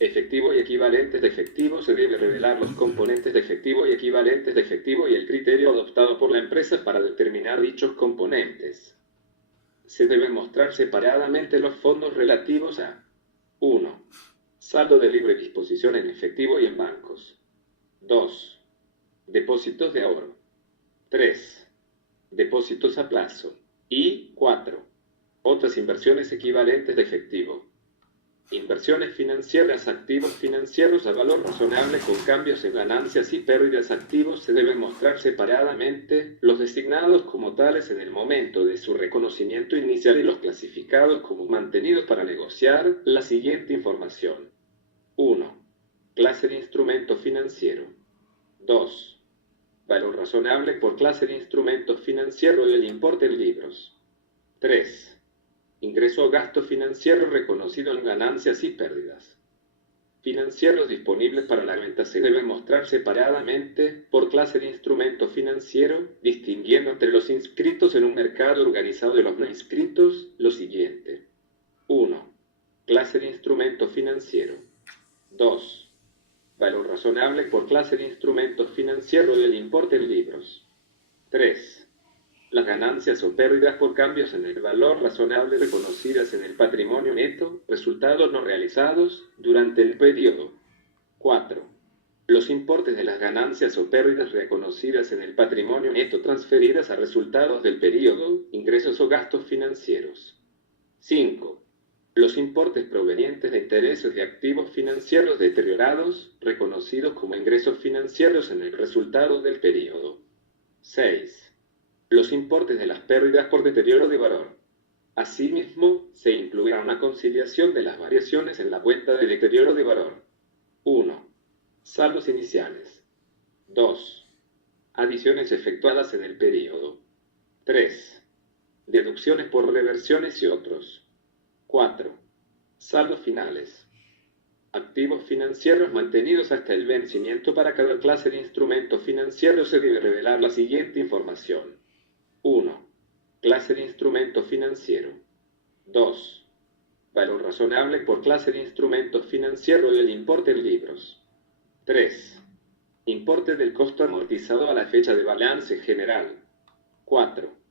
Efectivo y equivalentes de efectivo. Se debe revelar los componentes de efectivo y equivalentes de efectivo y el criterio adoptado por la empresa para determinar dichos componentes. Se deben mostrar separadamente los fondos relativos a 1. Saldo de libre disposición en efectivo y en bancos. 2. Depósitos de ahorro. 3. Depósitos a plazo. Y 4. Otras inversiones equivalentes de efectivo. Inversiones financieras. Activos financieros a valor razonable con cambios en ganancias y pérdidas. Activos se deben mostrar separadamente, los designados como tales en el momento de su reconocimiento inicial y los clasificados como mantenidos para negociar la siguiente información. 1. Clase de instrumento financiero. 2. Valor razonable por clase de instrumento financiero y el importe en libros. 3. Ingreso o gasto financiero reconocido en ganancias y pérdidas. Financieros disponibles para la venta se deben mostrar separadamente por clase de instrumento financiero, distinguiendo entre los inscritos en un mercado organizado y los no inscritos lo siguiente. 1. Clase de instrumento financiero. 2. Valor razonable por clase de instrumento financiero y el importe en libros. 3. Las ganancias o pérdidas por cambios en el valor razonable reconocidas en el patrimonio neto, resultados no realizados durante el periodo. 4. Los importes de las ganancias o pérdidas reconocidas en el patrimonio neto transferidas a resultados del periodo, ingresos o gastos financieros. 5. Los importes provenientes de intereses de activos financieros deteriorados, reconocidos como ingresos financieros en el resultado del periodo. 6. Los importes de las pérdidas por deterioro de valor. Asimismo, se incluirá una conciliación de las variaciones en la cuenta de deterioro de valor. 1. Saldos iniciales. 2. Adiciones efectuadas en el periodo. 3. Deducciones por reversiones y otros. 4. Saldos finales. Activos financieros mantenidos hasta el vencimiento. Para cada clase de instrumento financiero se debe revelar la siguiente información. 1. Clase de instrumento financiero. 2. Valor razonable por clase de instrumento financiero y el importe en libros. 3. Importe del costo amortizado a la fecha de balance general. 4.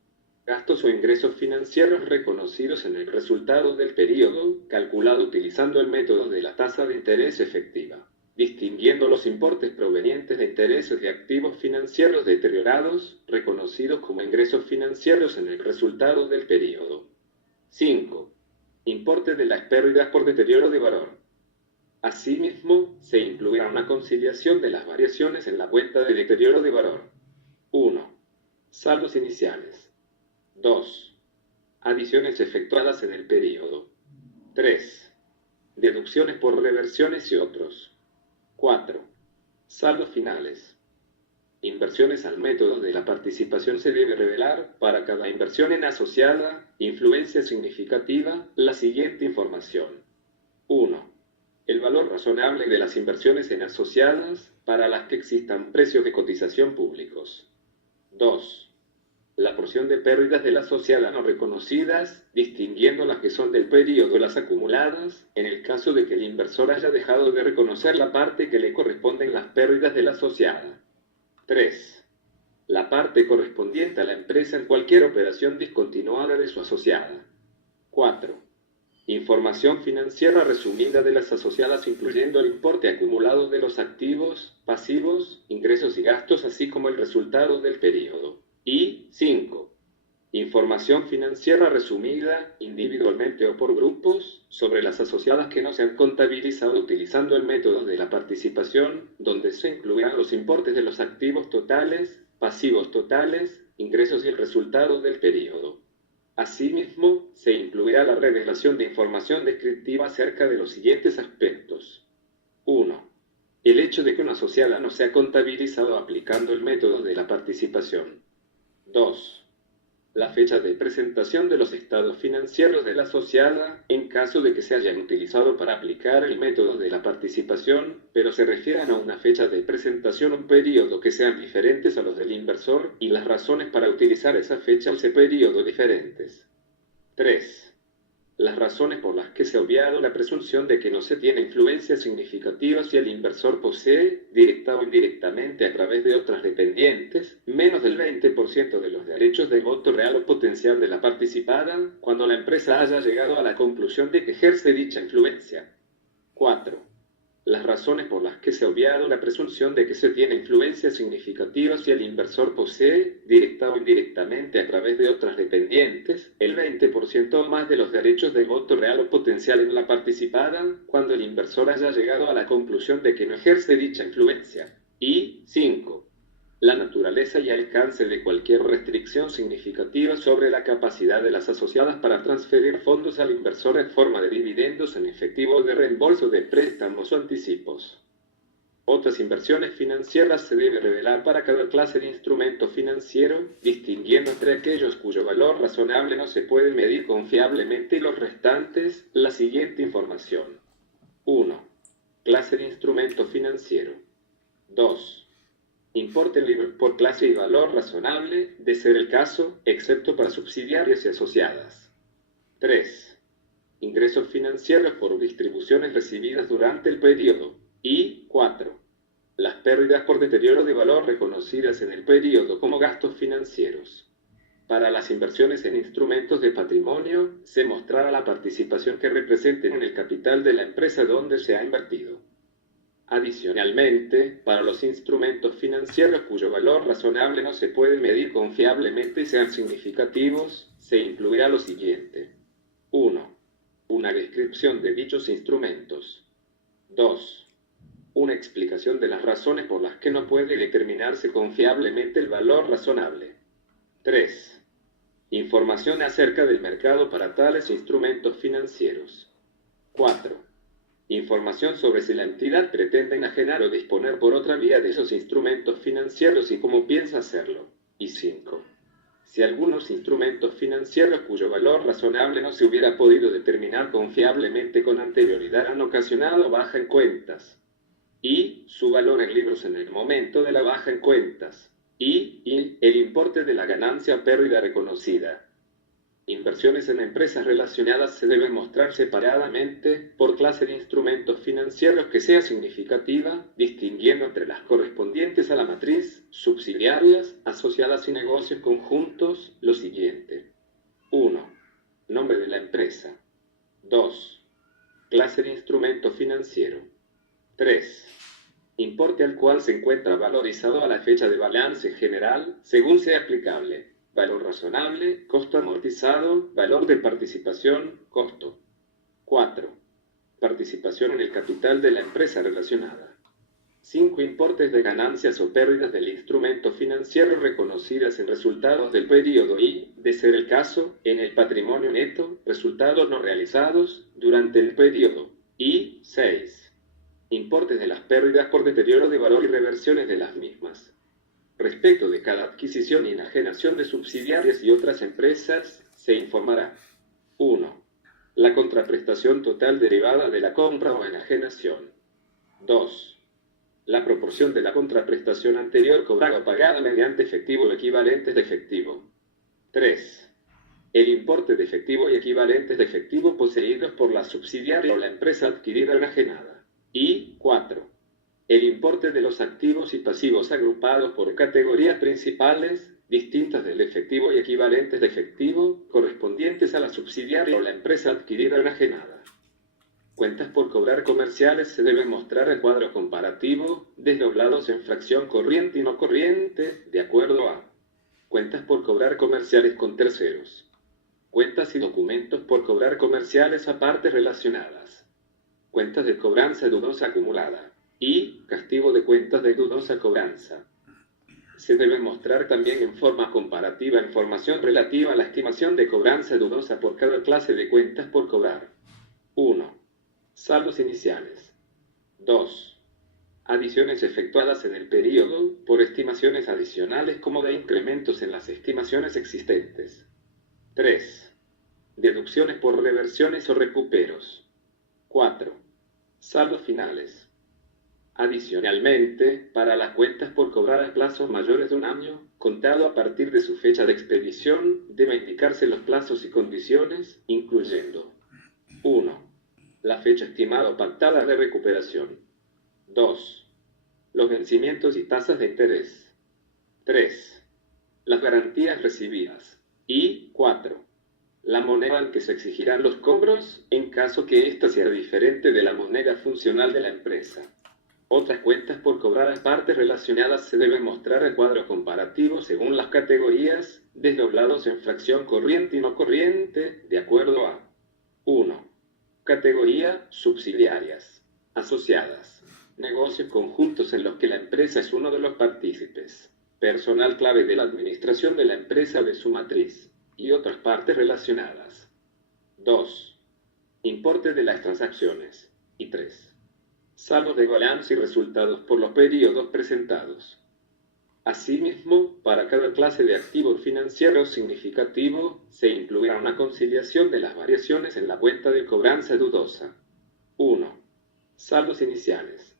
Gastos o ingresos financieros reconocidos en el resultado del periodo, calculado utilizando el método de la tasa de interés efectiva, distinguiendo los importes provenientes de intereses de activos financieros deteriorados, reconocidos como ingresos financieros en el resultado del periodo. 5. Importe de las pérdidas por deterioro de valor. Asimismo, se incluirá una conciliación de las variaciones en la cuenta de deterioro de valor. 1. Saldos iniciales. 2. Adiciones efectuadas en el periodo. 3. Deducciones por reversiones y otros. 4. Saldos finales. Inversiones al método de la participación. Se debe revelar para cada inversión en asociada, influencia significativa, la siguiente información. 1. El valor razonable de las inversiones en asociadas para las que existan precios de cotización públicos. 2. La porción de pérdidas de la asociada no reconocidas, distinguiendo las que son del periodo y las acumuladas, en el caso de que el inversor haya dejado de reconocer la parte que le corresponde en las pérdidas de la asociada. 3. La parte correspondiente a la empresa en cualquier operación discontinuada de su asociada. 4. Información financiera resumida de las asociadas incluyendo el importe acumulado de los activos, pasivos, ingresos y gastos, así como el resultado del periodo. Y 5. Información financiera resumida, individualmente o por grupos, sobre las asociadas que no se han contabilizado utilizando el método de la participación, donde se incluirán los importes de los activos totales, pasivos totales, ingresos y el resultado del periodo. Asimismo, se incluirá la revelación de información descriptiva acerca de los siguientes aspectos. 1. El hecho de que una asociada no sea contabilizado aplicando el método de la participación. 2. La fecha de presentación de los estados financieros de la asociada, en caso de que se hayan utilizado para aplicar el método de la participación, pero se refieran a una fecha de presentación o un periodo que sean diferentes a los del inversor, y las razones para utilizar esa fecha o ese periodo diferentes. 3. Las razones por las que se ha obviado la presunción de que no se tiene influencia significativa si el inversor posee, directa o indirectamente a través de otras dependientes, menos del 20% de los derechos de voto real o potencial de la participada, cuando la empresa haya llegado a la conclusión de que ejerce dicha influencia. 4. Las razones por las que se ha obviado la presunción de que se tiene influencia significativa si el inversor posee, directa o indirectamente a través de otras dependientes, el 20% o más de los derechos de voto real o potencial en la participada, cuando el inversor haya llegado a la conclusión de que no ejerce dicha influencia. Y 5. La naturaleza y alcance de cualquier restricción significativa sobre la capacidad de las asociadas para transferir fondos al inversor en forma de dividendos en efectivo o de reembolso de préstamos o anticipos. Otras inversiones financieras se debe revelar para cada clase de instrumento financiero, distinguiendo entre aquellos cuyo valor razonable no se puede medir confiablemente y los restantes, la siguiente información. 1. Clase de instrumento financiero. 2. Importe libre por clase y valor razonable, de ser el caso, excepto para subsidiarias y asociadas. 3. Ingresos financieros por distribuciones recibidas durante el periodo. Y 4. Las pérdidas por deterioro de valor reconocidas en el periodo como gastos financieros. Para las inversiones en instrumentos de patrimonio, se mostrará la participación que representen en el capital de la empresa donde se ha invertido. Adicionalmente, para los instrumentos financieros cuyo valor razonable no se puede medir confiablemente y sean significativos, se incluirá lo siguiente. 1. Una descripción de dichos instrumentos. 2. Una explicación de las razones por las que no puede determinarse confiablemente el valor razonable. 3. Información acerca del mercado para tales instrumentos financieros. 4. Información sobre si la entidad pretende enajenar o disponer por otra vía de esos instrumentos financieros y cómo piensa hacerlo. Y 5. Si algunos instrumentos financieros cuyo valor razonable no se hubiera podido determinar confiablemente con anterioridad han ocasionado baja en cuentas. Y su valor en libros en el momento de la baja en cuentas. Y el importe de la ganancia o pérdida reconocida. Inversiones en empresas relacionadas se deben mostrar separadamente por clase de instrumentos financieros que sea significativa, distinguiendo entre las correspondientes a la matriz, subsidiarias, asociadas y negocios conjuntos, lo siguiente. 1. Nombre de la empresa. 2. Clase de instrumento financiero. 3. Importe al cual se encuentra valorizado a la fecha de balance general, según sea aplicable. Valor razonable, costo amortizado, valor de participación, costo. 4. Participación en el capital de la empresa relacionada. 5. Importes de ganancias o pérdidas del instrumento financiero reconocidas en resultados del periodo y, de ser el caso, en el patrimonio neto, resultados no realizados durante el periodo. Y 6. Importes de las pérdidas por deterioro de valor y reversiones de las mismas. Respecto de cada adquisición y enajenación de subsidiarias y otras empresas, se informará. 1. La contraprestación total derivada de la compra o enajenación. 2. La proporción de la contraprestación anterior cobrada o pagada mediante efectivo o equivalentes de efectivo. 3. El importe de efectivo y equivalentes de efectivo poseídos por la subsidiaria o la empresa adquirida o enajenada. Y 4. El importe de los activos y pasivos agrupados por categorías principales, distintas del efectivo y equivalentes de efectivo, correspondientes a la subsidiaria o la empresa adquirida o enajenada. Cuentas por cobrar comerciales se deben mostrar en cuadro comparativo, desdoblados en fracción corriente y no corriente, de acuerdo a cuentas por cobrar comerciales con terceros. Cuentas y documentos por cobrar comerciales a partes relacionadas. Cuentas de cobranza dudosa acumulada. Y castigo de cuentas de dudosa cobranza. Se debe mostrar también en forma comparativa información relativa a la estimación de cobranza dudosa por cada clase de cuentas por cobrar. 1. Saldos iniciales. 2. Adiciones efectuadas en el periodo por estimaciones adicionales como de incrementos en las estimaciones existentes. 3. Deducciones por reversiones o recuperos. 4. Saldos finales. Adicionalmente, para las cuentas por cobrar a plazos mayores de un año, contado a partir de su fecha de expedición, debe indicarse los plazos y condiciones, incluyendo La fecha estimada o pactada de recuperación. 2. Los vencimientos y tasas de interés. 3. Las garantías recibidas. Y 4. La moneda en que se exigirán los cobros en caso que ésta sea diferente de la moneda funcional de la empresa. Otras cuentas por cobrar a partes relacionadas se deben mostrar el cuadro comparativo según las categorías, desdoblados en fracción corriente y no corriente, de acuerdo a 1. Categoría subsidiarias, asociadas, negocios conjuntos en los que la empresa es uno de los partícipes, personal clave de la administración de la empresa de su matriz, y otras partes relacionadas. 2. Importe de las transacciones. Y 3. Saldos de balance y resultados por los periodos presentados. Asimismo, para cada clase de activo financiero significativo, se incluirá una conciliación de las variaciones en la cuenta de cobranza dudosa. 1. Saldos iniciales.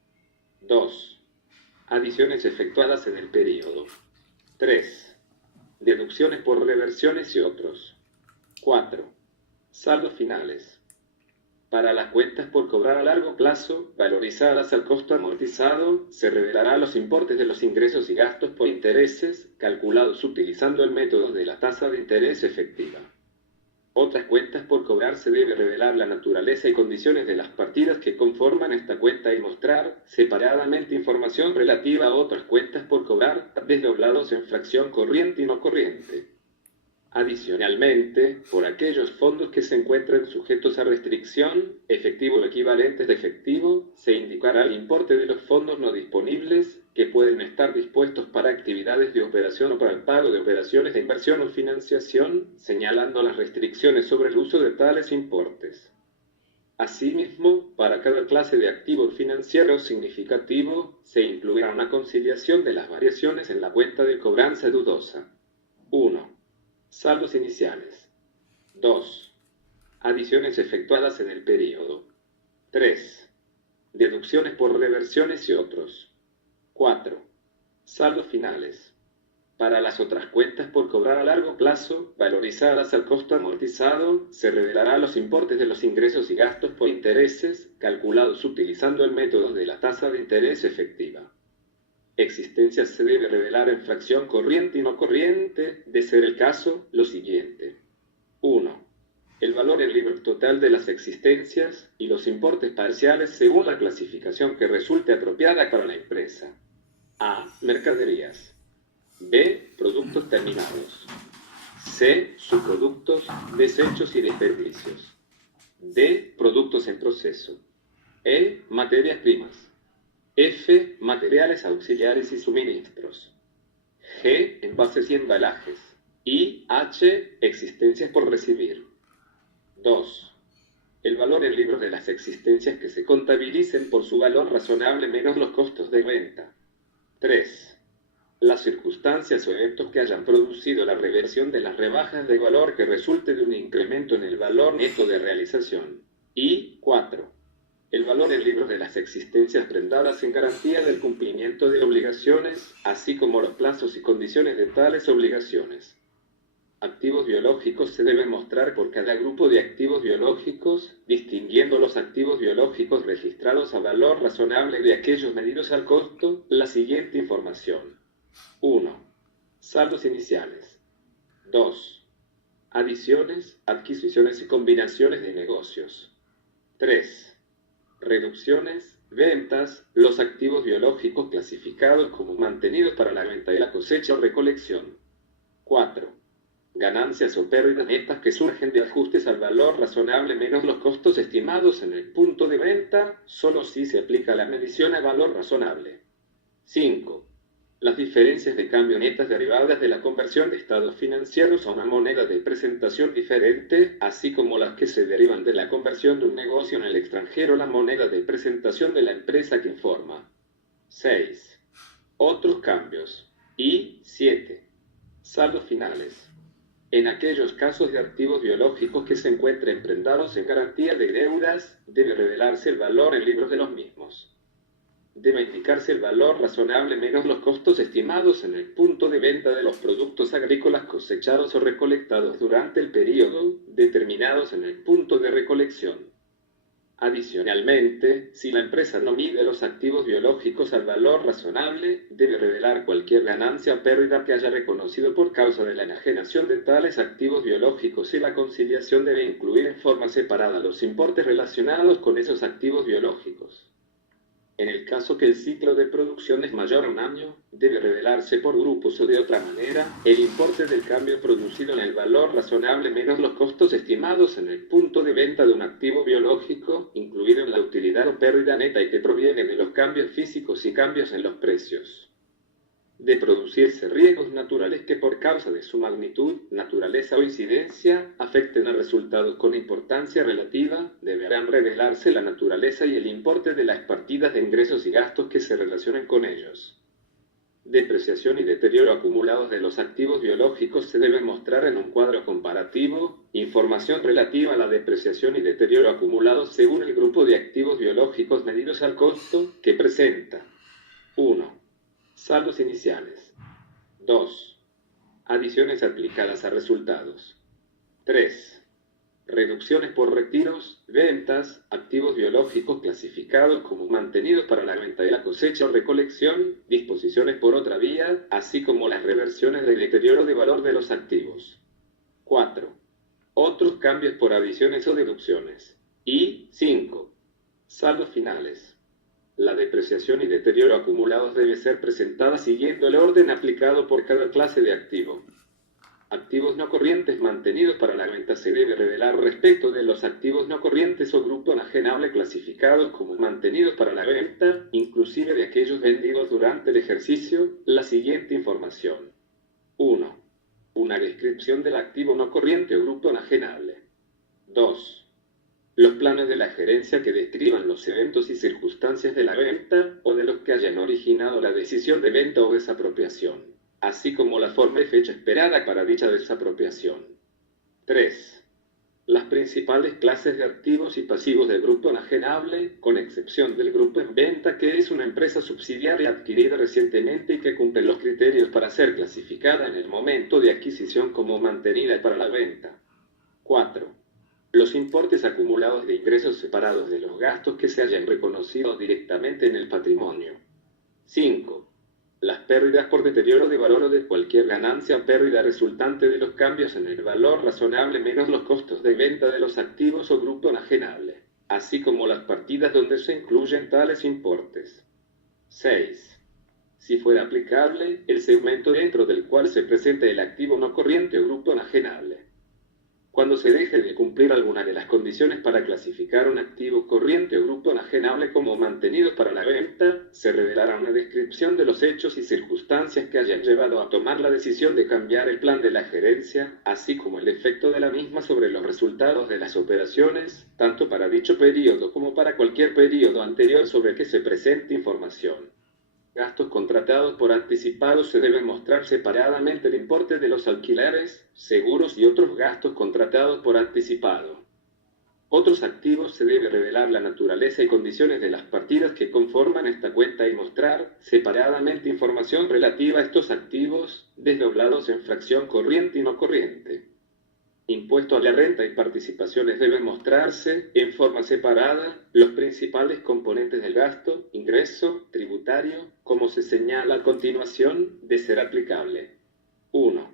2. Adiciones efectuadas en el periodo. 3. Deducciones por reversiones y otros. 4. Saldos finales. Para las cuentas por cobrar a largo plazo, valorizadas al costo amortizado, se revelarán los importes de los ingresos y gastos por intereses, calculados utilizando el método de la tasa de interés efectiva. Otras cuentas por cobrar se debe revelar la naturaleza y condiciones de las partidas que conforman esta cuenta y mostrar, separadamente, información relativa a otras cuentas por cobrar, desdoblados en fracción corriente y no corriente. Adicionalmente, por aquellos fondos que se encuentren sujetos a restricción, efectivo o equivalentes de efectivo, se indicará el importe de los fondos no disponibles que pueden estar dispuestos para actividades de operación o para el pago de operaciones de inversión o financiación, señalando las restricciones sobre el uso de tales importes. Asimismo, para cada clase de activo financiero significativo, se incluirá una conciliación de las variaciones en la cuenta de cobranza dudosa. 1. Saldos iniciales. 2. Adiciones efectuadas en el periodo. 3. Deducciones por reversiones y otros. 4. Saldos finales. Para las otras cuentas por cobrar a largo plazo, valorizadas al costo amortizado, se revelarán los importes de los ingresos y gastos por intereses, calculados utilizando el método de la tasa de interés efectiva. Existencias se debe revelar en fracción corriente y no corriente, de ser el caso, lo siguiente. 1. El valor en libros total de las existencias y los importes parciales según la clasificación que resulte apropiada para la empresa. A. Mercaderías. B. Productos terminados. C. Subproductos, desechos y desperdicios. D. Productos en proceso. E. Materias primas. F. Materiales auxiliares y suministros. G. Envases y embalajes. Y H. Existencias por recibir. 2. El valor en libros de las existencias que se contabilicen por su valor razonable menos los costos de venta. 3. Las circunstancias o eventos que hayan producido la reversión de las rebajas de valor que resulte de un incremento en el valor neto de realización. Y 4. El valor en libros de las existencias prendadas en garantía del cumplimiento de obligaciones, así como los plazos y condiciones de tales obligaciones. Activos biológicos se deben mostrar por cada grupo de activos biológicos, distinguiendo los activos biológicos registrados a valor razonable de aquellos medidos al costo, la siguiente información. 1. Saldos iniciales. 2. Adiciones, adquisiciones y combinaciones de negocios. 3. Reducciones, ventas, los activos biológicos clasificados como mantenidos para la venta y la cosecha o recolección. 4. Ganancias o pérdidas netas que surgen de ajustes al valor razonable menos los costos estimados en el punto de venta, solo si se aplica la medición al valor razonable. 5. Las diferencias de cambio netas derivadas de la conversión de estados financieros a una moneda de presentación diferente, así como las que se derivan de la conversión de un negocio en el extranjero a la moneda de presentación de la empresa que informa. 6. Otros cambios. Y 7. Saldos finales. En aquellos casos de activos biológicos que se encuentren prendados en garantía de deudas, debe revelarse el valor en libros de los mismos. Debe indicarse el valor razonable menos los costos estimados en el punto de venta de los productos agrícolas cosechados o recolectados durante el periodo, determinados en el punto de recolección. Adicionalmente, si la empresa no mide los activos biológicos al valor razonable, debe revelar cualquier ganancia o pérdida que haya reconocido por causa de la enajenación de tales activos biológicos y la conciliación debe incluir en forma separada los importes relacionados con esos activos biológicos. En el caso que el ciclo de producción es mayor a un año, debe revelarse por grupos o de otra manera el importe del cambio producido en el valor razonable menos los costos estimados en el punto de venta de un activo biológico, incluido en la utilidad o pérdida neta y que proviene de los cambios físicos y cambios en los precios. De producirse riesgos naturales que por causa de su magnitud, naturaleza o incidencia, afecten a resultados con importancia relativa, deberán revelarse la naturaleza y el importe de las partidas de ingresos y gastos que se relacionen con ellos. Depreciación y deterioro acumulados de los activos biológicos se deben mostrar en un cuadro comparativo, información relativa a la depreciación y deterioro acumulados según el grupo de activos biológicos medidos al costo, que presenta 1. Saldos iniciales. 2. Adiciones aplicadas a resultados. 3. Reducciones por retiros, ventas, activos biológicos clasificados como mantenidos para la venta de la cosecha o recolección, disposiciones por otra vía, así como las reversiones del deterioro de valor de los activos. 4. Otros cambios por adiciones o deducciones. Y 5. Saldos finales. La depreciación y deterioro acumulados debe ser presentada siguiendo el orden aplicado por cada clase de activo. Activos no corrientes mantenidos para la venta se debe revelar respecto de los activos no corrientes o grupo enajenable clasificados como mantenidos para la venta, inclusive de aquellos vendidos durante el ejercicio, la siguiente información. 1. Una descripción del activo no corriente o grupo enajenable. 2. Los planes de la gerencia que describan los eventos y circunstancias de la venta o de los que hayan originado la decisión de venta o desapropiación, así como la forma y fecha esperada para dicha desapropiación. 3. Las principales clases de activos y pasivos del grupo enajenable, con excepción del grupo en venta, que es una empresa subsidiaria adquirida recientemente y que cumple los criterios para ser clasificada en el momento de adquisición como mantenida para la venta. 4. Los importes acumulados de ingresos separados de los gastos que se hayan reconocido directamente en el patrimonio. 5. Las pérdidas por deterioro de valor o de cualquier ganancia o pérdida resultante de los cambios en el valor razonable menos los costos de venta de los activos o grupo enajenable, así como las partidas donde se incluyen tales importes. 6. Si fuera aplicable, el segmento dentro del cual se presente el activo no corriente o grupo enajenable. Cuando se deje de cumplir alguna de las condiciones para clasificar un activo corriente o grupo enajenable como mantenido para la venta, se revelará una descripción de los hechos y circunstancias que hayan llevado a tomar la decisión de cambiar el plan de la gerencia, así como el efecto de la misma sobre los resultados de las operaciones, tanto para dicho periodo como para cualquier periodo anterior sobre el que se presente información. Gastos contratados por anticipado se debe mostrar separadamente el importe de los alquileres, seguros y otros gastos contratados por anticipado. Otros activos se debe revelar la naturaleza y condiciones de las partidas que conforman esta cuenta y mostrar separadamente información relativa a estos activos, desdoblados en fracción corriente y no corriente. Impuesto a la renta y participaciones deben mostrarse, en forma separada, los principales componentes del gasto, ingreso, tributario, como se señala a continuación, de ser aplicable. 1.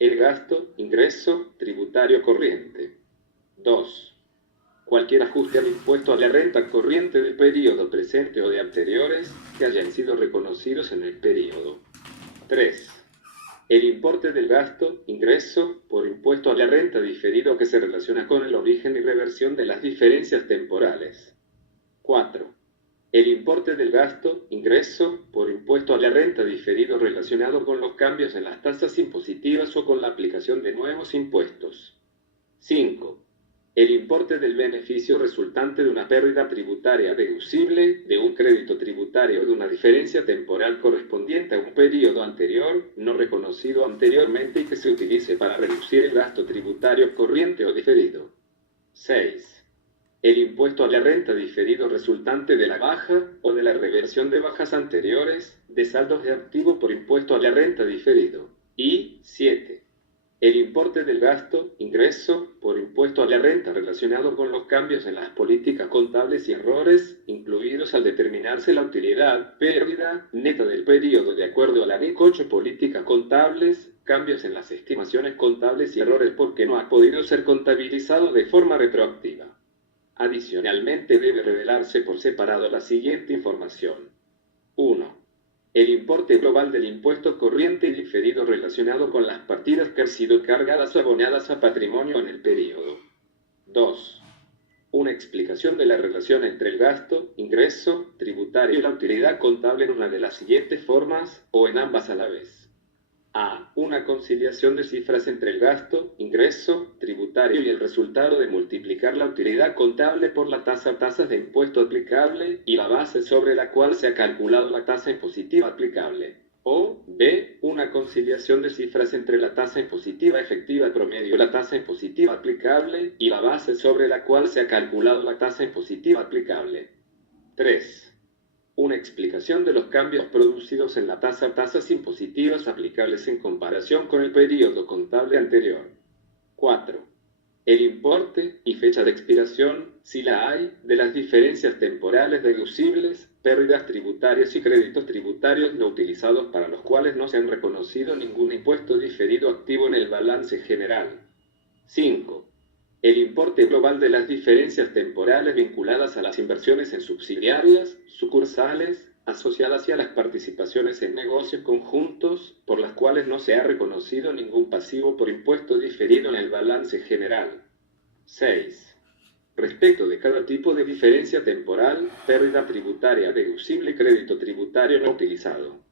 El gasto, ingreso, tributario corriente. 2. Cualquier ajuste al impuesto a la renta corriente del periodo presente o de anteriores que hayan sido reconocidos en el periodo. 3. El importe del gasto, ingreso, por impuesto a la renta diferido que se relaciona con el origen y reversión de las diferencias temporales. 4. El importe del gasto, ingreso, por impuesto a la renta diferido relacionado con los cambios en las tasas impositivas o con la aplicación de nuevos impuestos. 5. El importe del beneficio resultante de una pérdida tributaria deducible, de un crédito tributario o de una diferencia temporal correspondiente a un periodo anterior, no reconocido anteriormente y que se utilice para reducir el gasto tributario corriente o diferido. 6. El impuesto a la renta diferido resultante de la baja o de la reversión de bajas anteriores, de saldos de activo por impuesto a la renta diferido. Y 7. El importe del gasto, ingreso, por impuesto a la renta relacionado con los cambios en las políticas contables y errores, incluidos al determinarse la utilidad, pérdida, neta del periodo de acuerdo a la Ley 8 políticas contables, cambios en las estimaciones contables y errores porque no ha podido ser contabilizado de forma retroactiva. Adicionalmente debe revelarse por separado la siguiente información. 1. El importe global del impuesto corriente y diferido relacionado con las partidas que han sido cargadas o abonadas a patrimonio en el periodo. 2. Una explicación de la relación entre el gasto, ingreso, tributario y la utilidad contable en una de las siguientes formas, o en ambas a la vez. A. Una conciliación de cifras entre el gasto, ingreso, tributario y el resultado de multiplicar la utilidad contable por la tasa de impuesto aplicable y la base sobre la cual se ha calculado la tasa impositiva aplicable. O B. Una conciliación de cifras entre la tasa impositiva efectiva promedio y la tasa impositiva aplicable y la base sobre la cual se ha calculado la tasa impositiva aplicable. 3. Una explicación de los cambios producidos en la tasas impositivas aplicables en comparación con el periodo contable anterior. 4. El importe y fecha de expiración, si la hay, de las diferencias temporales deducibles, pérdidas tributarias y créditos tributarios no utilizados para los cuales no se han reconocido ningún impuesto diferido activo en el balance general. 5. El importe global de las diferencias temporales vinculadas a las inversiones en subsidiarias, sucursales, asociadas y a las participaciones en negocios conjuntos, por las cuales no se ha reconocido ningún pasivo por impuesto diferido en el balance general. 6. Respecto de cada tipo de diferencia temporal, pérdida tributaria deducible y crédito tributario no utilizado.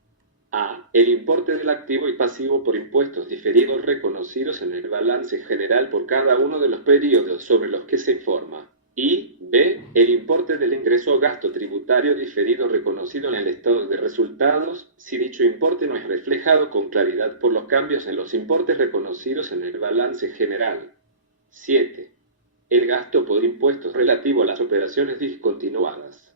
A. El importe del activo y pasivo por impuestos diferidos reconocidos en el balance general por cada uno de los periodos sobre los que se informa. Y B. El importe del ingreso o gasto tributario diferido reconocido en el estado de resultados, si dicho importe no es reflejado con claridad por los cambios en los importes reconocidos en el balance general. 7. El gasto por impuestos relativo a las operaciones discontinuadas.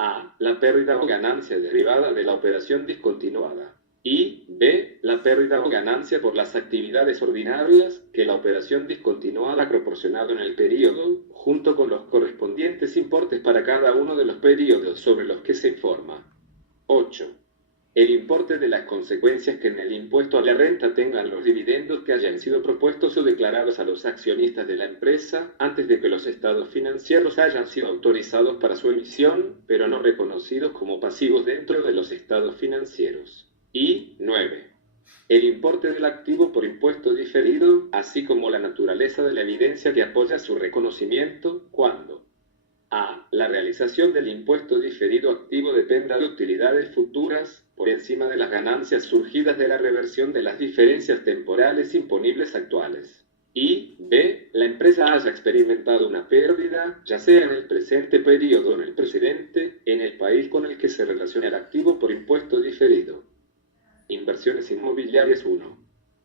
A. La pérdida o ganancia derivada de la operación discontinuada. Y B. La pérdida o ganancia por las actividades ordinarias que la operación discontinuada ha proporcionado en el periodo, junto con los correspondientes importes para cada uno de los periodos sobre los que se informa. 8. El importe de las consecuencias que en el impuesto a la renta tengan los dividendos que hayan sido propuestos o declarados a los accionistas de la empresa antes de que los estados financieros hayan sido autorizados para su emisión, pero no reconocidos como pasivos dentro de los estados financieros. Y 9. El importe del activo por impuesto diferido, así como la naturaleza de la evidencia que apoya su reconocimiento, cuando a. La realización del impuesto diferido activo dependa de utilidades futuras, por encima de las ganancias surgidas de la reversión de las diferencias temporales imponibles actuales. Y B. La empresa haya experimentado una pérdida, ya sea en el presente periodo o en el precedente, en el país con el que se relaciona el activo por impuesto diferido. Inversiones inmobiliarias 1.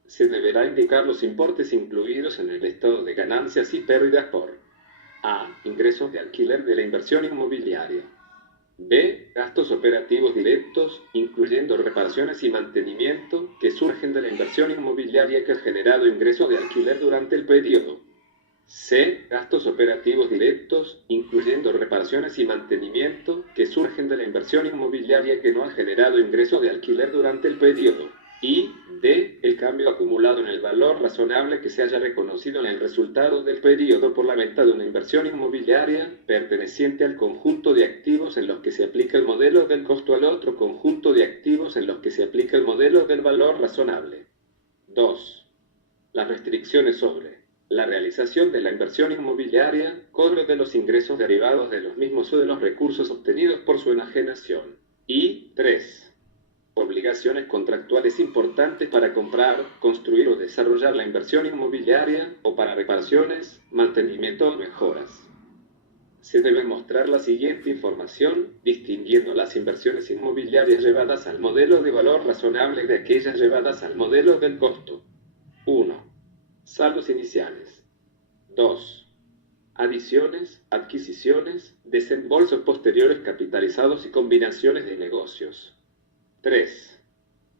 Se deberá indicar los importes incluidos en el estado de ganancias y pérdidas por A. Ingresos de alquiler de la inversión inmobiliaria. B. Gastos operativos directos, incluyendo reparaciones y mantenimiento, que surgen de la inversión inmobiliaria que ha generado ingreso de alquiler durante el periodo. C. Gastos operativos directos, incluyendo reparaciones y mantenimiento, que surgen de la inversión inmobiliaria que no ha generado ingreso de alquiler durante el periodo. Y D. El cambio acumulado en el valor razonable que se haya reconocido en el resultado del periodo por la venta de una inversión inmobiliaria perteneciente al conjunto de activos en los que se aplica el modelo del costo al otro conjunto de activos en los que se aplica el modelo del valor razonable. 2. Las restricciones sobre la realización de la inversión inmobiliaria, cobro de los ingresos derivados de los mismos o de los recursos obtenidos por su enajenación. Y 3. Obligaciones contractuales importantes para comprar, construir o desarrollar la inversión inmobiliaria o para reparaciones, mantenimiento o mejoras. Se debe mostrar la siguiente información, distinguiendo las inversiones inmobiliarias llevadas al modelo de valor razonable de aquellas llevadas al modelo del costo. 1. Saldos iniciales. 2. Adiciones, adquisiciones, desembolsos posteriores capitalizados y combinaciones de negocios. 3.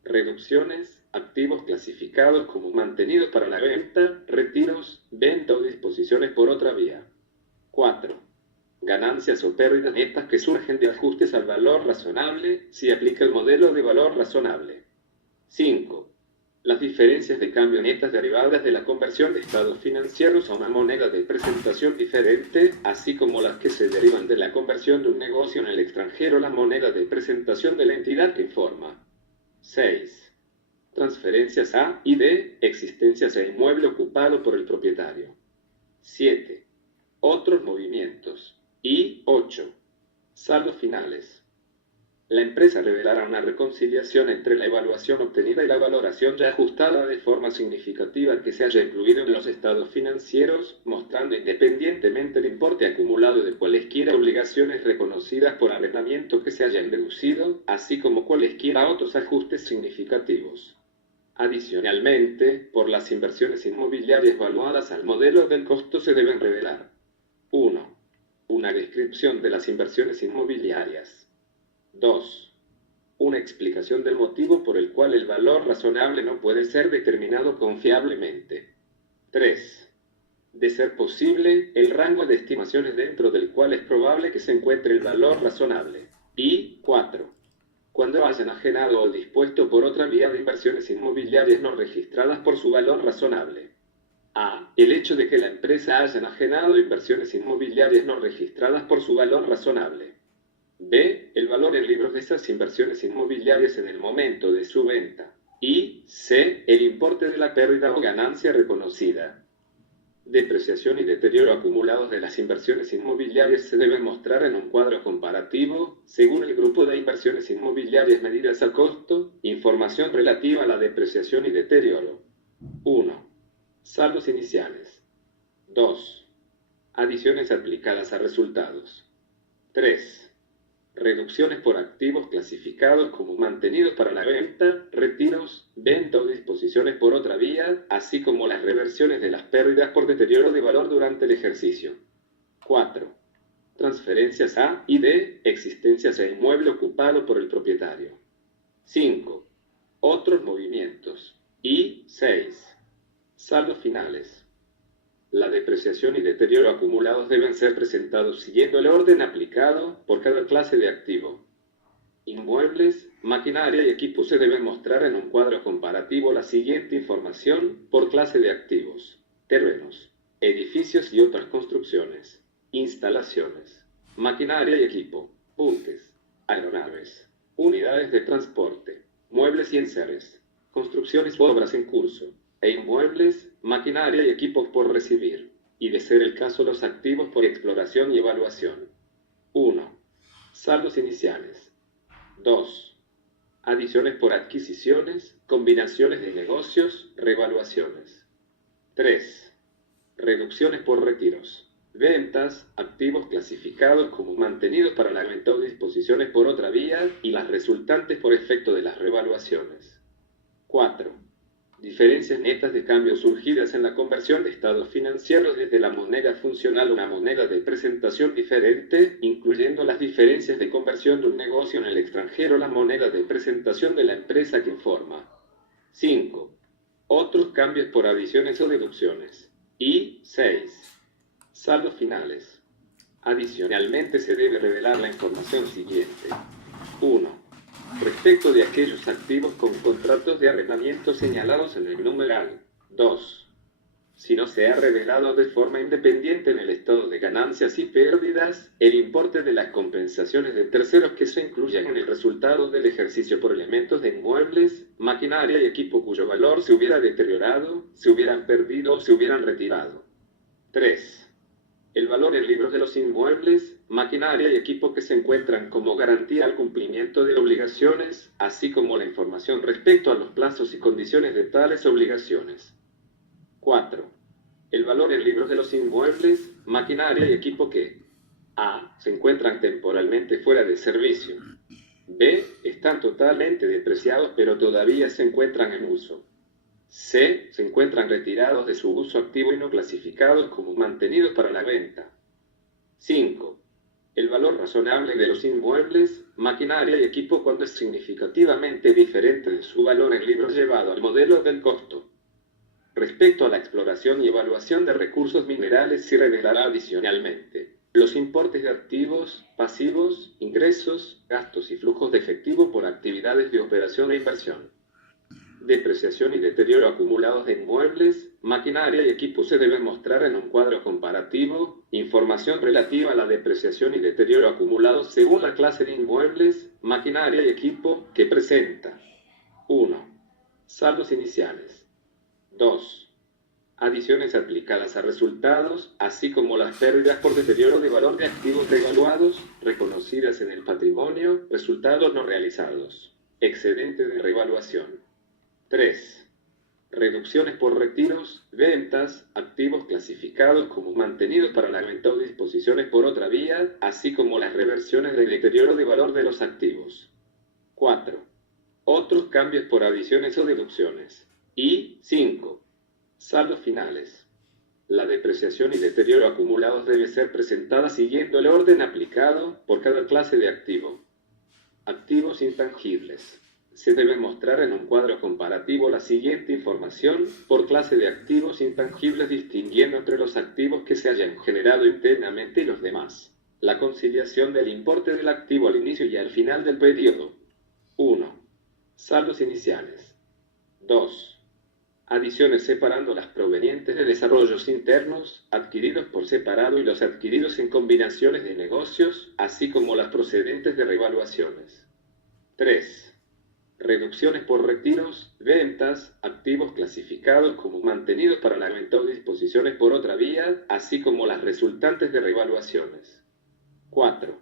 Reducciones, activos clasificados como mantenidos para la venta, retiros, venta o disposiciones por otra vía. 4. Ganancias o pérdidas netas que surgen de ajustes al valor razonable si aplica el modelo de valor razonable. 5. Las diferencias de cambio netas derivadas de la conversión de estados financieros a una moneda de presentación diferente, así como las que se derivan de la conversión de un negocio en el extranjero a la moneda de presentación de la entidad que informa. 6. Transferencias a y de existencias a inmueble ocupado por el propietario. 7. Otros movimientos. Y 8. Saldos finales. La empresa revelará una reconciliación entre la evaluación obtenida y la valoración ya ajustada de forma significativa que se haya incluido en los estados financieros, mostrando independientemente el importe acumulado de cualesquiera obligaciones reconocidas por arrendamiento que se hayan deducido, así como cualesquiera otros ajustes significativos. Adicionalmente, por las inversiones inmobiliarias evaluadas al modelo del costo se deben revelar: 1. Una descripción de las inversiones inmobiliarias. 2. Una explicación del motivo por el cual el valor razonable no puede ser determinado confiablemente. 3. De ser posible, el rango de estimaciones dentro del cual es probable que se encuentre el valor razonable. Y 4. Cuando hayan ajenado o dispuesto por otra vía de inversiones inmobiliarias no registradas por su valor razonable. A. El hecho de que la empresa haya enajenado inversiones inmobiliarias no registradas por su valor razonable. B. El valor en libros de esas inversiones inmobiliarias en el momento de su venta. Y C. El importe de la pérdida o ganancia reconocida. Depreciación y deterioro acumulados de las inversiones inmobiliarias se deben mostrar en un cuadro comparativo, según el grupo de inversiones inmobiliarias medidas a costo, información relativa a la depreciación y deterioro. 1. Saldos iniciales. 2. Adiciones aplicadas a resultados. 3. Reducciones por activos clasificados como mantenidos para la venta, retiros, venta o disposiciones por otra vía, así como las reversiones de las pérdidas por deterioro de valor durante el ejercicio. 4. Transferencias a y de existencias a inmueble ocupado por el propietario. 5. Otros movimientos. Y 6. Saldos finales. La depreciación y deterioro acumulados deben ser presentados siguiendo el orden aplicado por cada clase de activo. Inmuebles, maquinaria y equipos se deben mostrar en un cuadro comparativo la siguiente información por clase de activos: terrenos, edificios y otras construcciones, instalaciones, maquinaria y equipo, buques, aeronaves, unidades de transporte, muebles y enseres, construcciones u obras en curso, e inmuebles, maquinaria y equipos por recibir, y de ser el caso los activos por exploración y evaluación. 1. Saldos iniciales. 2. Adiciones por adquisiciones, combinaciones de negocios, revaluaciones. 3. Reducciones por retiros, ventas, activos clasificados como mantenidos para la venta o disposiciones por otra vía y las resultantes por efecto de las revaluaciones. 4. Diferencias netas de cambio surgidas en la conversión de estados financieros desde la moneda funcional a una moneda de presentación diferente, incluyendo las diferencias de conversión de un negocio en el extranjero a la moneda de presentación de la empresa que informa. 5. Otros cambios por adiciones o deducciones. Y 6. Saldos finales. Adicionalmente se debe revelar la información siguiente. 1. Respecto de aquellos activos con contratos de arrendamiento señalados en el numeral. 2. Si no se ha revelado de forma independiente en el estado de ganancias y pérdidas, el importe de las compensaciones de terceros que se incluyan en el resultado del ejercicio por elementos de inmuebles, maquinaria y equipo cuyo valor se hubiera deteriorado, se hubieran perdido o se hubieran retirado. 3. El valor en libros de los inmuebles, maquinaria y equipo que se encuentran como garantía al cumplimiento de obligaciones, así como la información respecto a los plazos y condiciones de tales obligaciones. 4. El valor en libros de los inmuebles, maquinaria y equipo que a. Se encuentran temporalmente fuera de servicio. B. Están totalmente depreciados pero todavía se encuentran en uso. C. Se encuentran retirados de su uso activo y no clasificados como mantenidos para la venta. 5. El valor razonable de los inmuebles, maquinaria y equipo cuando es significativamente diferente de su valor en libros llevado al modelo del costo. Respecto a la exploración y evaluación de recursos minerales se revelará adicionalmente los importes de activos, pasivos, ingresos, gastos y flujos de efectivo por actividades de operación e inversión. Depreciación y deterioro acumulados de inmuebles, maquinaria y equipo se deben mostrar en un cuadro comparativo, información relativa a la depreciación y deterioro acumulados según la clase de inmuebles, maquinaria y equipo que presenta. 1. Saldos iniciales. 2. Adiciones aplicadas a resultados, así como las pérdidas por deterioro de valor de activos revaluados, reconocidas en el patrimonio, resultados no realizados. Excedente de revaluación. 3. Reducciones por retiros, ventas, activos clasificados como mantenidos para la venta o disposiciones por otra vía, así como las reversiones del deterioro de valor de los activos. 4. Otros cambios por adiciones o deducciones. Y 5. Saldos finales. La depreciación y deterioro acumulados debe ser presentada siguiendo el orden aplicado por cada clase de activo. Activos intangibles. Se debe mostrar en un cuadro comparativo la siguiente información por clase de activos intangibles distinguiendo entre los activos que se hayan generado internamente y los demás. La conciliación del importe del activo al inicio y al final del periodo. 1. Saldos iniciales. 2. Adiciones separando las provenientes de desarrollos internos, adquiridos por separado y los adquiridos en combinaciones de negocios, así como las procedentes de revaluaciones. 3. Reducciones por retiros, ventas, activos clasificados como mantenidos para la venta o disposiciones por otra vía, así como las resultantes de revaluaciones. 4.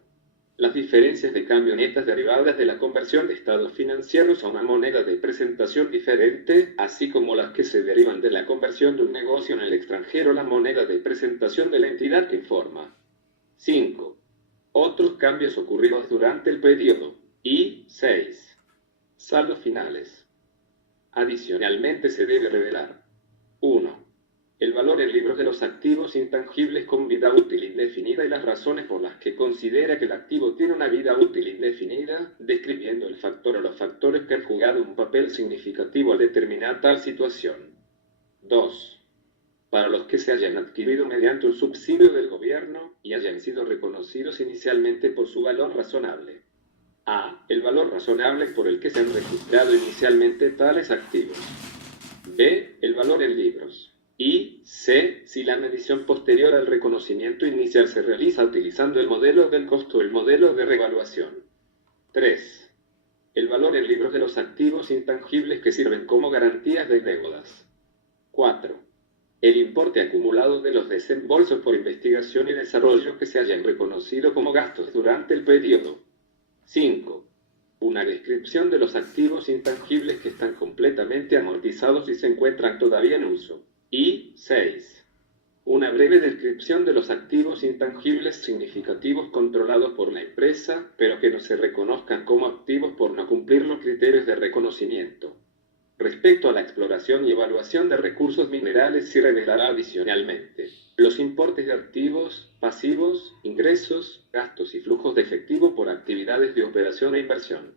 Las diferencias de cambio netas derivadas de la conversión de estados financieros a una moneda de presentación diferente, así como las que se derivan de la conversión de un negocio en el extranjero a la moneda de presentación de la entidad que informa. 5. Otros cambios ocurridos durante el periodo. Y 6. Saldos finales. Adicionalmente se debe revelar 1. El valor en libros de los activos intangibles con vida útil indefinida y las razones por las que considera que el activo tiene una vida útil indefinida, describiendo el factor o los factores que han jugado un papel significativo al determinar tal situación. 2. Para los que se hayan adquirido mediante un subsidio del gobierno y hayan sido reconocidos inicialmente por su valor razonable. A. El valor razonable por el que se han registrado inicialmente tales activos. B. El valor en libros. Y C. Si la medición posterior al reconocimiento inicial se realiza utilizando el modelo del costo o el modelo de revaluación. 3. El valor en libros de los activos intangibles que sirven como garantías de deudas. 4. El importe acumulado de los desembolsos por investigación y desarrollo que se hayan reconocido como gastos durante el periodo. 5. Una descripción de los activos intangibles que están completamente amortizados y se encuentran todavía en uso. Y 6. Una breve descripción de los activos intangibles significativos controlados por la empresa, pero que no se reconozcan como activos por no cumplir los criterios de reconocimiento. Respecto a la exploración y evaluación de recursos minerales se revelará adicionalmente los importes de activos, pasivos, ingresos, gastos y flujos de efectivo por actividades de operación e inversión.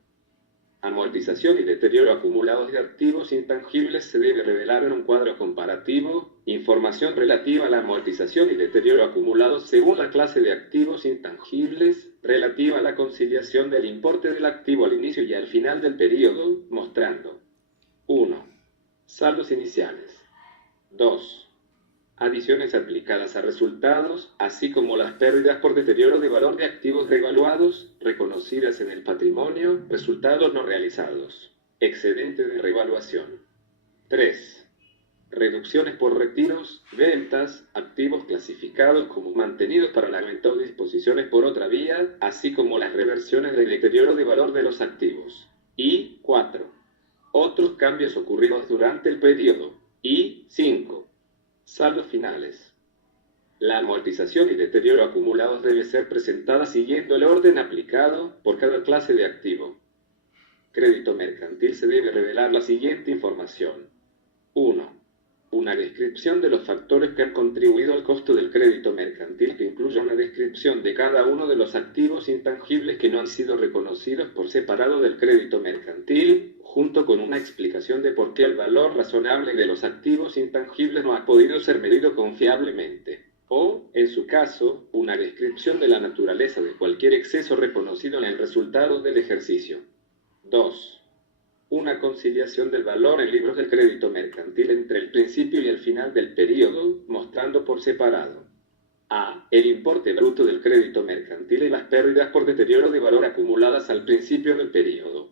Amortización y deterioro acumulados de activos intangibles se debe revelar en un cuadro comparativo, información relativa a la amortización y deterioro acumulados según la clase de activos intangibles, relativa a la conciliación del importe del activo al inicio y al final del periodo, mostrando 1. Saldos iniciales. 2. Adiciones aplicadas a resultados, así como las pérdidas por deterioro de valor de activos revaluados, reconocidas en el patrimonio, resultados no realizados. Excedente de revaluación. 3. Reducciones por retiros, ventas, activos clasificados como mantenidos para la venta o disposiciones por otra vía, así como las reversiones del deterioro de valor de los activos. Y 4. Otros cambios ocurridos durante el periodo. Y 5. Saldos finales. La amortización y deterioro acumulados debe ser presentada siguiendo el orden aplicado por cada clase de activo. Crédito mercantil se debe revelar la siguiente información. 1. Una descripción de los factores que han contribuido al costo del crédito mercantil, que incluya una descripción de cada uno de los activos intangibles que no han sido reconocidos por separado del crédito mercantil, junto con una explicación de por qué el valor razonable de los activos intangibles no ha podido ser medido confiablemente. O, en su caso, una descripción de la naturaleza de cualquier exceso reconocido en el resultado del ejercicio. 2. Una conciliación del valor en libros del crédito mercantil entre el principio y el final del período, mostrando por separado a. El importe bruto del crédito mercantil y las pérdidas por deterioro de valor acumuladas al principio del período.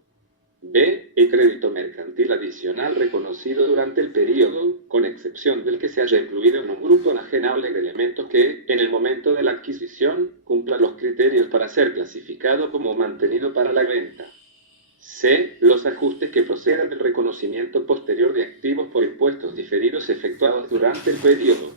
B. El crédito mercantil adicional reconocido durante el período, con excepción del que se haya incluido en un grupo enajenable de elementos que, en el momento de la adquisición, cumplan los criterios para ser clasificado como mantenido para la venta. C. Los ajustes que procedan del reconocimiento posterior de activos por impuestos diferidos efectuados durante el periodo.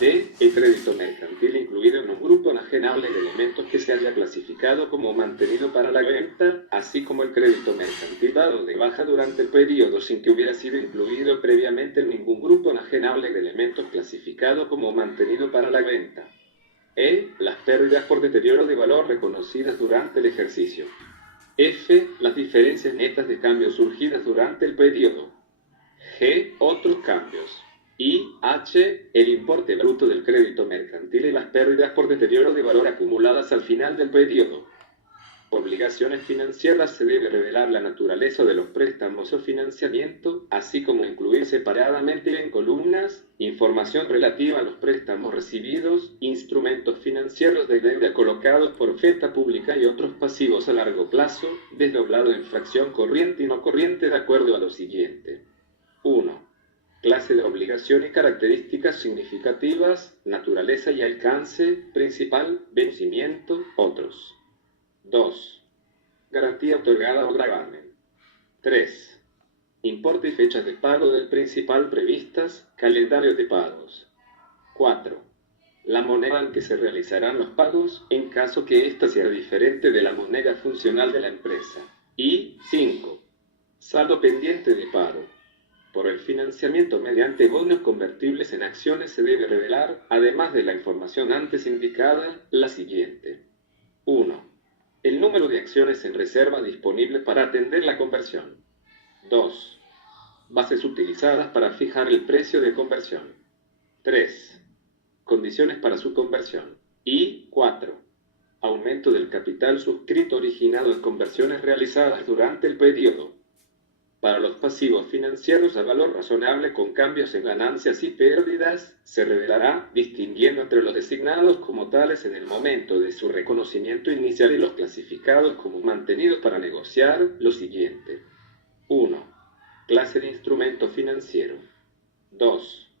D. El crédito mercantil incluido en un grupo enajenable de elementos que se haya clasificado como mantenido para la venta, así como el crédito mercantil dado de baja durante el periodo sin que hubiera sido incluido previamente en ningún grupo enajenable de elementos clasificado como mantenido para la venta. E. Las pérdidas por deterioro de valor reconocidas durante el ejercicio. F. Las diferencias netas de cambios surgidas durante el periodo. G. Otros cambios. Y H. El importe bruto del crédito mercantil y las pérdidas por deterioro de valor acumuladas al final del periodo. Obligaciones financieras. Se debe revelar la naturaleza de los préstamos o financiamiento, así como incluir separadamente en columnas información relativa a los préstamos recibidos, instrumentos financieros de deuda colocados por oferta pública y otros pasivos a largo plazo, desdoblado en fracción corriente y no corriente de acuerdo a lo siguiente. 1. Clase de obligación y características significativas, naturaleza y alcance, principal, vencimiento, otros. 2. Garantía otorgada o gravamen. 3. Importe y fechas de pago del principal previstas, calendario de pagos. 4. La moneda en que se realizarán los pagos, en caso que ésta sea diferente de la moneda funcional de la empresa. Y 5. Saldo pendiente de pago. Por el financiamiento mediante bonos convertibles en acciones se debe revelar, además de la información antes indicada, la siguiente. 1. El número de acciones en reserva disponible para atender la conversión. 2. Bases utilizadas para fijar el precio de conversión. 3. Condiciones para su conversión. Y 4. Aumento del capital suscrito originado en conversiones realizadas durante el periodo. Para los pasivos financieros a valor razonable con cambios en ganancias y pérdidas, se revelará distinguiendo entre los designados como tales en el momento de su reconocimiento inicial y los clasificados como mantenidos para negociar lo siguiente. 1. Clase de instrumento financiero. 2.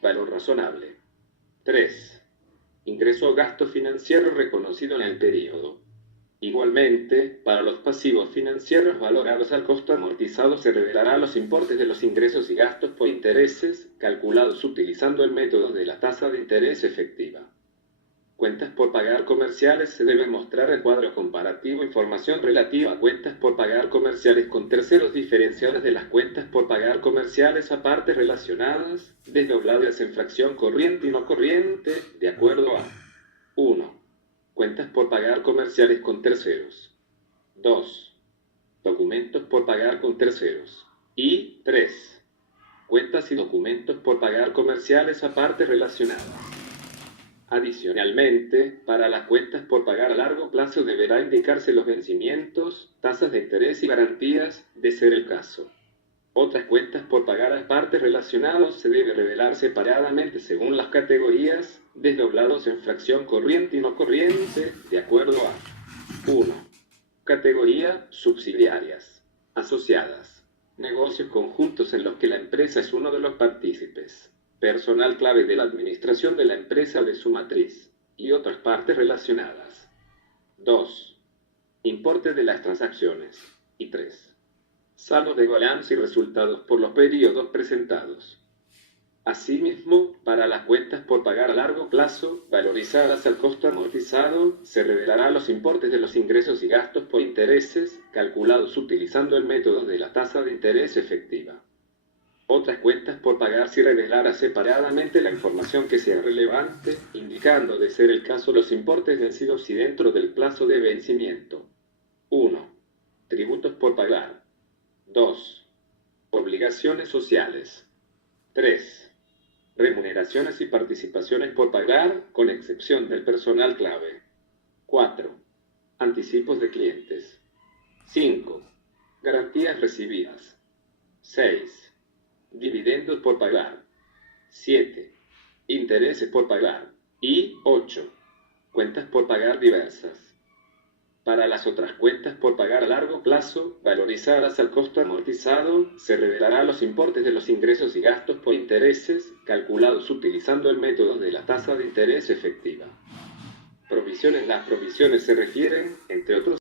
Valor razonable. 3. Ingreso o gasto financiero reconocido en el periodo. Igualmente, para los pasivos financieros valorados al costo amortizado se revelará los importes de los ingresos y gastos por intereses, calculados utilizando el método de la tasa de interés efectiva. Cuentas por pagar comerciales. Se debe mostrar el cuadro comparativo, información relativa a cuentas por pagar comerciales con terceros diferenciadas de las cuentas por pagar comerciales a partes relacionadas, desdobladas en fracción corriente y no corriente, de acuerdo a 1. Cuentas por pagar comerciales con terceros. 2. Documentos por pagar con terceros. Y 3. Cuentas y documentos por pagar comerciales a partes relacionadas. Adicionalmente, para las cuentas por pagar a largo plazo deberá indicarse los vencimientos, tasas de interés y garantías, de ser el caso. Otras cuentas por pagar a partes relacionadas se debe revelar separadamente según las categorías, desdoblados en fracción corriente y no corriente, de acuerdo a 1. Categoría: subsidiarias, asociadas, negocios conjuntos en los que la empresa es uno de los partícipes, personal clave de la administración de la empresa o de su matriz, y otras partes relacionadas. 2. Importe de las transacciones. Y 3. Saldo de balance y resultados por los periodos presentados. Asimismo, para las cuentas por pagar a largo plazo, valorizadas al costo amortizado, se revelará los importes de los ingresos y gastos por intereses, calculados utilizando el método de la tasa de interés efectiva. Otras cuentas por pagar si revelara separadamente la información que sea relevante, indicando de ser el caso los importes vencidos y dentro del plazo de vencimiento. 1. Tributos por pagar. 2. Obligaciones sociales. 3. Remuneraciones y participaciones por pagar, con excepción del personal clave. 4. Anticipos de clientes. 5. Garantías recibidas. 6. Dividendos por pagar. 7. Intereses por pagar. Y 8. Cuentas por pagar diversas. Para las otras cuentas por pagar a largo plazo, valorizadas al costo amortizado, se revelarán los importes de los ingresos y gastos por intereses, calculados utilizando el método de la tasa de interés efectiva. Provisiones. Las provisiones se refieren, entre otros,